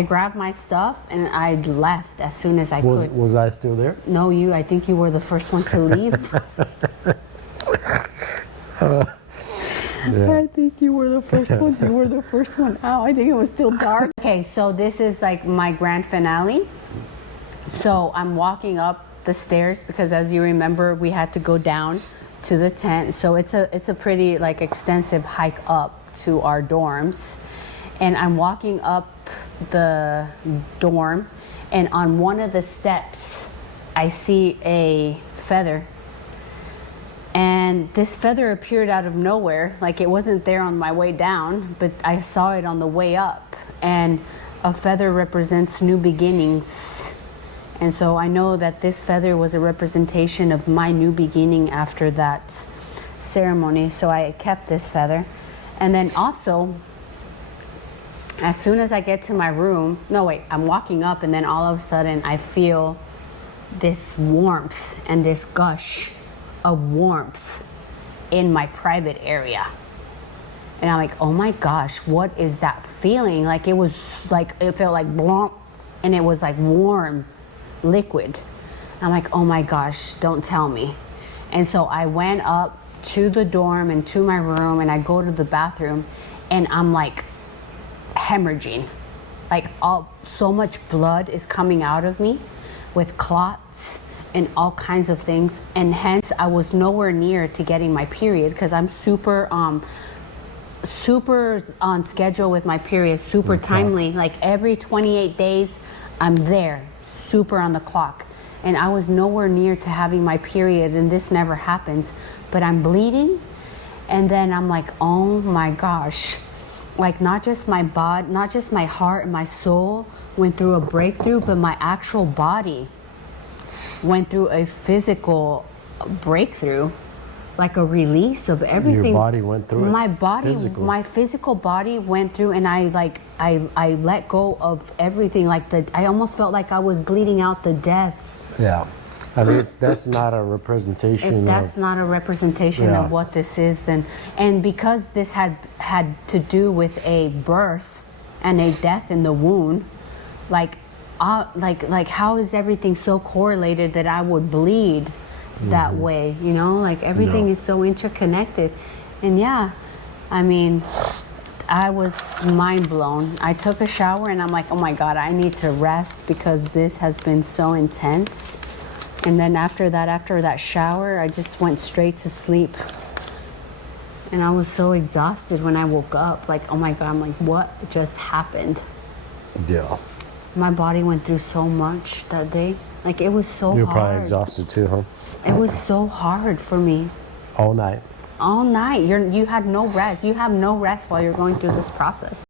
I grabbed my stuff and I left as soon as I could. Was I still there? No, I think you were the first one to leave. Yeah. I think you were the first one. You were the first one out. I think it was still dark. Okay, so this is like my grand finale. So I'm walking up the stairs because, as you remember, we had to go down to the tent. So it's a pretty like extensive hike up to our dorms. And I'm walking up the dorm, and on one of the steps, I see a feather. And this feather appeared out of nowhere, like it wasn't there on my way down, but I saw it on the way up. And a feather represents new beginnings. And so I know that this feather was a representation of my new beginning after that ceremony. So I kept this feather. And then also, as soon as I get to my room, I'm walking up, and then all of a sudden I feel this warmth and this gush of warmth in my private area. And I'm like, oh my gosh, what is that feeling? Like it felt like blomp, and it was like warm liquid. I'm like, oh my gosh, don't tell me. And so I went up to the dorm and to my room, and I go to the bathroom, and I'm like hemorrhaging. Like so much blood is coming out of me with clots and all kinds of things, and hence I was nowhere near to getting my period because I'm super on schedule with my period, super timely. Like every 28 days I'm there, super on the clock, and I was nowhere near to having my period, and this never happens, but I'm bleeding. And then I'm like, oh my gosh, like not just my body, not just my heart and my soul went through a breakthrough, but my actual body went through a physical breakthrough, like a release of everything. Your body went through it. My body, physically. My physical body went through, and I let go of everything. Like I almost felt like I was bleeding out the death. Yeah. I mean, if that's not a representation If that's not a representation of what this is, then, and because this had to do with a birth and a death in the womb, like how is everything so correlated that I would bleed that way? You know, like everything is so interconnected. And yeah, I mean, I was mind blown. I took a shower, and I'm like, oh my God, I need to rest because this has been so intense. And then after that shower, I just went straight to sleep. And I was so exhausted when I woke up. Like, oh my God, I'm like, what just happened? Yeah. My body went through so much that day. Like, it was so hard. You're probably exhausted too, huh? It was so hard for me. All night. All night. You had no rest. You have no rest while you're going through this process.